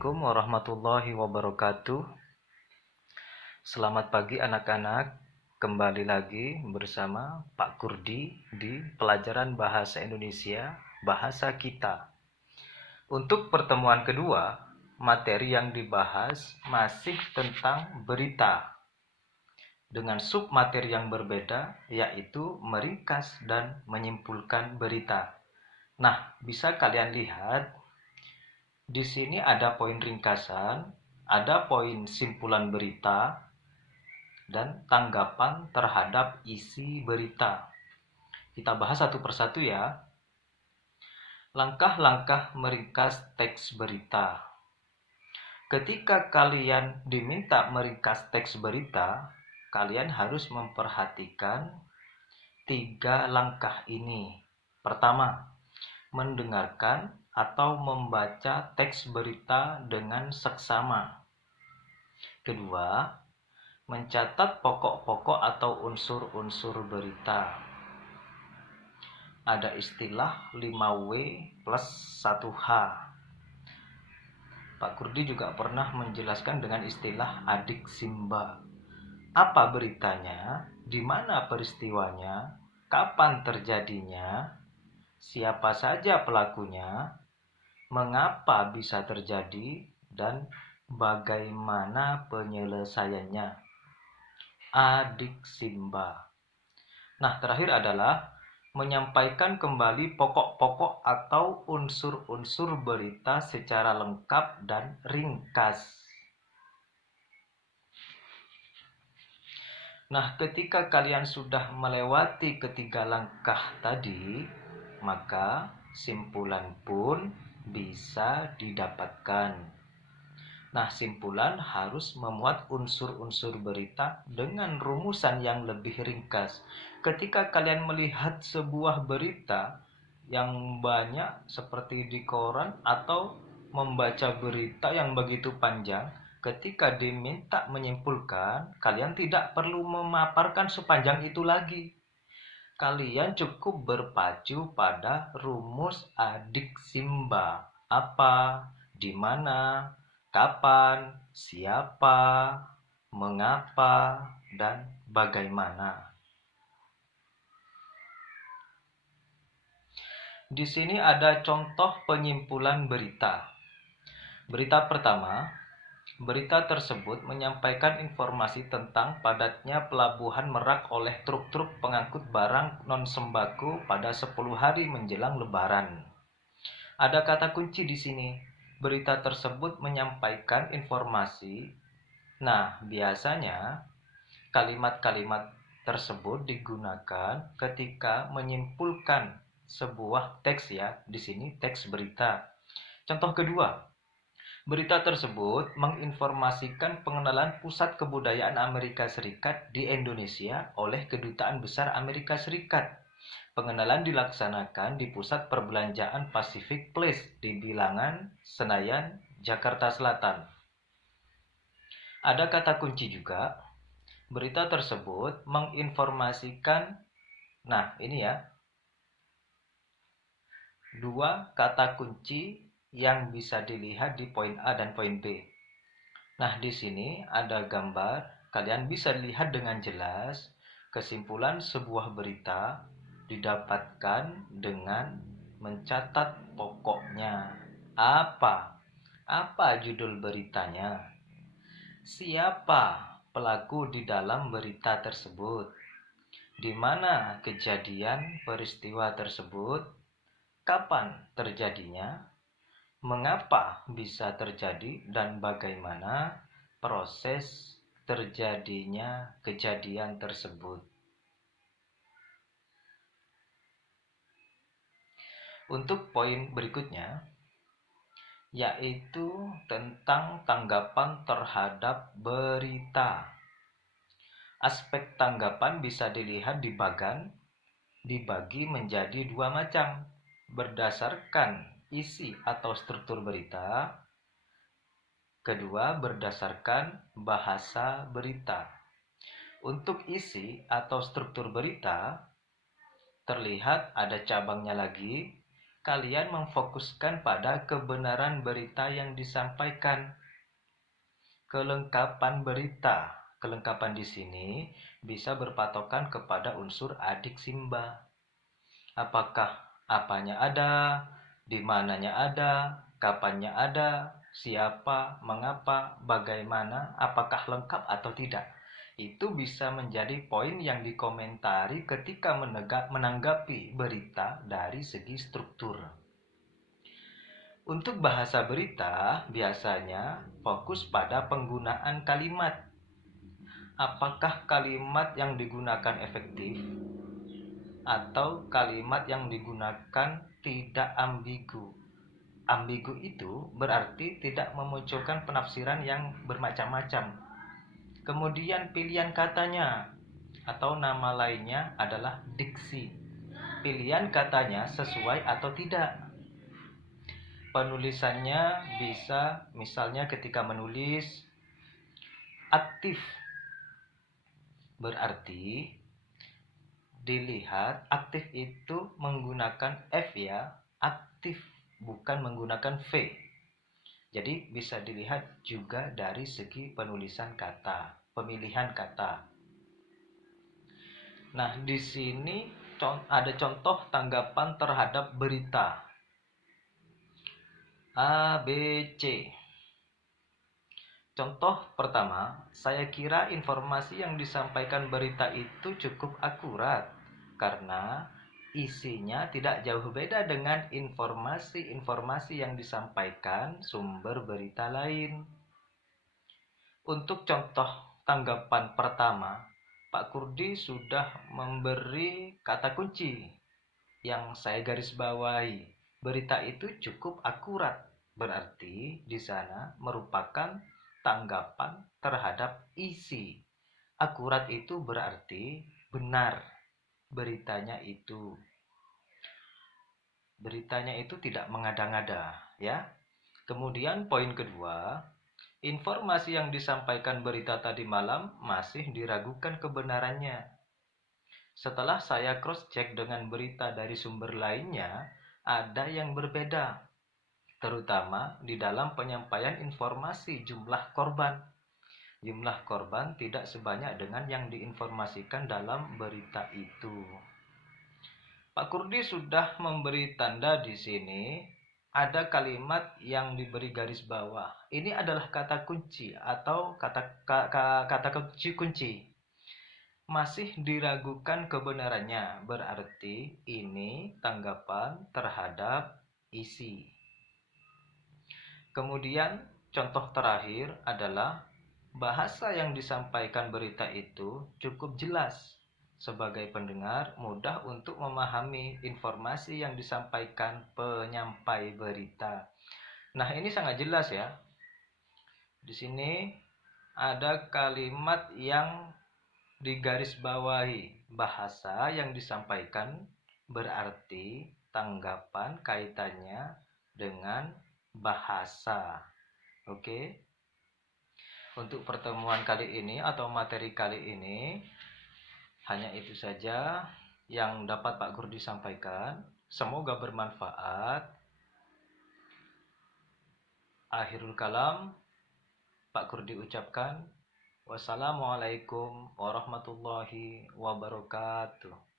Assalamualaikum warahmatullahi wabarakatuh. Selamat pagi anak-anak. Kembali lagi bersama Pak Kurdi di pelajaran Bahasa Indonesia, Bahasa Kita. Untuk pertemuan kedua, materi yang dibahas masih tentang berita. Dengan submateri yang berbeda, yaitu meringkas dan menyimpulkan berita. Nah, bisa kalian lihat di sini ada poin ringkasan, ada poin simpulan berita, dan tanggapan terhadap isi berita. Kita bahas satu persatu ya. Langkah-langkah meringkas teks berita. Ketika kalian diminta meringkas teks berita, kalian harus memperhatikan 3 langkah ini. Pertama, mendengarkan atau membaca teks berita dengan seksama. Kedua, mencatat pokok-pokok atau unsur-unsur berita. Ada istilah 5W plus 1H. Pak Kurdi juga pernah menjelaskan dengan istilah adik Simba. Apa beritanya? Di mana peristiwanya? Kapan terjadinya? Siapa saja pelakunya? Mengapa bisa terjadi? Dan bagaimana penyelesaiannya? Adik Simba. Nah, terakhir adalah menyampaikan kembali pokok-pokok atau unsur-unsur berita secara lengkap dan ringkas. Nah, ketika kalian sudah melewati ketiga langkah tadi, maka simpulan pun bisa didapatkan. Nah, simpulan harus memuat unsur-unsur berita dengan rumusan yang lebih ringkas. Ketika kalian melihat sebuah berita yang banyak seperti di koran atau membaca berita yang begitu panjang, ketika diminta menyimpulkan, kalian tidak perlu memaparkan sepanjang itu lagi. Kalian cukup berpacu pada rumus adik Simba. Apa, di mana, kapan, siapa, mengapa, dan bagaimana. Di sini ada contoh penyimpulan berita. Berita pertama, berita tersebut menyampaikan informasi tentang padatnya pelabuhan Merak oleh truk-truk pengangkut barang non-sembako pada 10 hari menjelang Lebaran. Ada kata kunci di sini. Berita tersebut menyampaikan informasi. Nah, biasanya kalimat-kalimat tersebut digunakan ketika menyimpulkan sebuah teks ya. Di sini teks berita. Contoh kedua, berita tersebut menginformasikan pengenalan pusat kebudayaan Amerika Serikat di Indonesia oleh Kedutaan Besar Amerika Serikat. Pengenalan dilaksanakan di Pusat Perbelanjaan Pacific Place di Bilangan, Senayan, Jakarta Selatan. Ada kata kunci juga. Berita tersebut menginformasikan, nah ini ya, 2 kata kunci yang bisa dilihat di poin A dan poin B. Nah, di sini ada gambar, kalian bisa lihat dengan jelas kesimpulan sebuah berita didapatkan dengan mencatat pokoknya. Apa? Apa judul beritanya? Siapa pelaku di dalam berita tersebut? Di mana kejadian peristiwa tersebut? Kapan terjadinya? Mengapa bisa terjadi dan bagaimana proses terjadinya kejadian tersebut. Untuk poin berikutnya, yaitu tentang tanggapan terhadap berita. Aspek tanggapan bisa dilihat dibagi menjadi 2 macam, berdasarkan isi atau struktur berita. Kedua, berdasarkan bahasa berita. Untuk isi atau struktur berita, terlihat ada cabangnya lagi. kalian memfokuskan pada kebenaran berita yang disampaikan. Kelengkapan berita. Kelengkapan di sini bisa berpatokan kepada unsur adik simba. Apakah apanya ada, di mananya ada, kapannya ada, siapa, mengapa, bagaimana, apakah lengkap atau tidak. Itu bisa menjadi poin yang dikomentari ketika menanggapi berita dari segi struktur. Untuk bahasa berita, biasanya fokus pada penggunaan kalimat. Apakah kalimat yang digunakan efektif atau kalimat yang digunakan tidak ambigu. Ambigu itu berarti tidak memunculkan penafsiran yang bermacam-macam. Kemudian pilihan katanya atau nama lainnya adalah diksi. Pilihan katanya sesuai atau tidak. Penulisannya bisa misalnya ketika menulis aktif, berarti dilihat aktif itu menggunakan F ya, aktif bukan menggunakan V. Jadi bisa dilihat juga dari segi penulisan kata, pemilihan kata. Nah, di sini ada contoh tanggapan terhadap berita. A, B, C. Contoh pertama, saya kira informasi yang disampaikan berita itu cukup akurat karena isinya tidak jauh beda dengan informasi-informasi yang disampaikan sumber berita lain. Untuk contoh tanggapan pertama, Pak Kurdi sudah memberi kata kunci yang saya garis bawahi. Berita itu cukup akurat, berarti di sana merupakan tanggapan terhadap isi. Akurat itu berarti benar. Beritanya itu tidak mengada-ngada, ya. Kemudian poin kedua, informasi yang disampaikan berita tadi malam masih diragukan kebenarannya. Setelah saya cross-check dengan berita dari sumber lainnya, ada yang berbeda, terutama di dalam penyampaian informasi jumlah korban. Jumlah korban tidak sebanyak dengan yang diinformasikan dalam berita itu. Pak Kurdi sudah memberi tanda di sini. Ada kalimat yang diberi garis bawah. Ini adalah kata kunci atau kata kunci. Masih diragukan kebenarannya, berarti ini tanggapan terhadap isi. Kemudian contoh terakhir adalah bahasa yang disampaikan berita itu cukup jelas. Sebagai pendengar mudah untuk memahami informasi yang disampaikan penyampai berita. Nah, ini sangat jelas ya. Di sini ada kalimat yang digarisbawahi, bahasa yang disampaikan berarti tanggapan kaitannya dengan bahasa. Oke. Untuk pertemuan kali ini atau materi kali ini hanya itu saja yang dapat Pak Kurdi sampaikan. Semoga bermanfaat. Akhirul kalam, Pak Kurdi ucapkan wassalamualaikum warahmatullahi wabarakatuh.